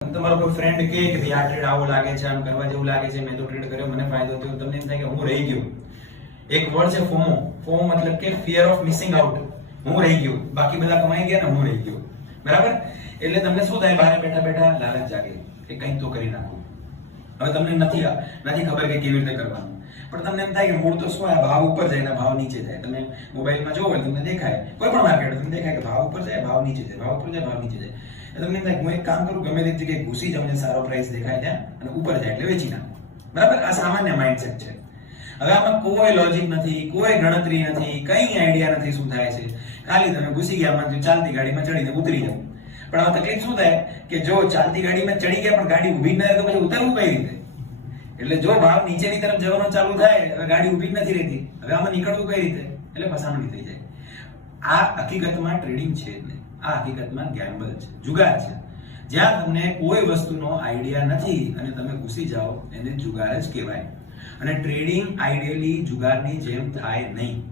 તમારો કોઈ ફ્રેન્ડ કહે કે ભાઈ આ ટ્રેડ આવો લાગે છે, આમ કરવા જેવું લાગે છે, મેં તો ટ્રેડ કર્યો, મને ફાયદો થયો, તમને એમ થાય કે હું રહી ગયો. એક વર્ડ છે ફોમો. ફોમો મતલબ કે ફિયર ઓફ મિસિંગ આઉટ. હું રહી ગયો, બાકી બધા કમાઈ ગયા ને હું રહી ગયો. બરાબર? એટલે તમને શું થાય, બહાર બેઠા બેઠા લાલચ જાગે કે કંઈક તો કરી નાખું. હવે તમને નથી ખબર કે કેવી રીતે કરવાનું, પણ તમને એમ થાય કે મૂળ તો શું, આ ભાવ ઉપર જાય ને ભાવ નીચે જાય. તમે મોબાઈલમાં જોવો એટલે તમને દેખાય, કોઈ પણ માર્કેટ તમને દેખાય કે ભાવ ઉપર જાય, ભાવ નીચે જાય, ભાવ ઉપર જાય, ભાવ નીચે જાય. તમને એમ થાય હું એક કામ કરું, ગમે તે જગ્યાએ ઘૂસી જાઉં ને સારો પ્રાઇસ દેખાય ત્યાં અને ઉપર જાય એટલે વેચી નાખું. બરાબર? આ સામાન્ય માઇન્ડસેટ છે. હવે આમાં કોઈ લોજિક નથી, કોઈ ગણતરી નથી, કઈ આઈડિયા નથી શું થાય છે. ખાલી તમે ઘૂસી ગયા, ચાલતી ગાડીમાં ચડીને ઉતરી જાવ. પણ આમાં તકલીફ શું થાય કે જો ચાલતી ગાડીમાં ચડી ગયા પણ ગાડી ઊભી ન રહે તો પછી ઉતરવું કઈ રીતે? એટલે જો ભાવ નીચેની તરફ જવાનો ચાલુ થાય, હવે ગાડી ઊભી જ નથી રહેતી, હવે આમાં નીકળવું કઈ રીતે? એટલે ફસામણી થઈ જાય. આ હકીકતમાં ટ્રેડિંગ છે જ નહીં, આ હકીકતમાં ગેમ્બલ છે, જુગાર છે. જ્યાં તમને કોઈ વસ્તુનો આઈડિયા નથી અને તમે ઘૂસી જાઓ એને જુગાર જ કહેવાય. અને ટ્રેડિંગ આઈડિયલી જુગારની જેમ થાય નહીં.